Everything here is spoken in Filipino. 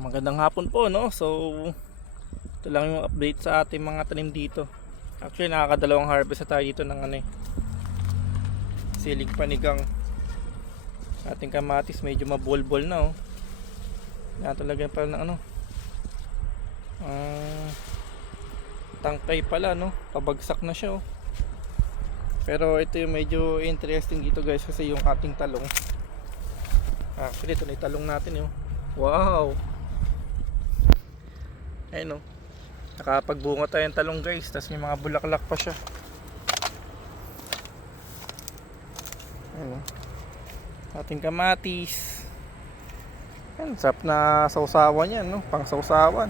Magandang hapon po, no? So ito lang yung update sa ating mga tanim dito. Actually nakakadalawang harvest na tayo dito ng siling panigang. Ating kamatis medyo mabolbol na, oh. Yan talaga pala ng tangkay pala, no? Pabagsak na siya, oh. Pero ito yung medyo interesting dito, guys, kasi yung ating talong. Actually ito na yung talong natin, oh. Wow! Ayun, oh. Nakapagbunga tayo ng talong, guys. Tapos may mga bulaklak pa siya. Ayun, oh. Ating kamatis. Yan, sarap na sausawan yan, no? Pang sausawan.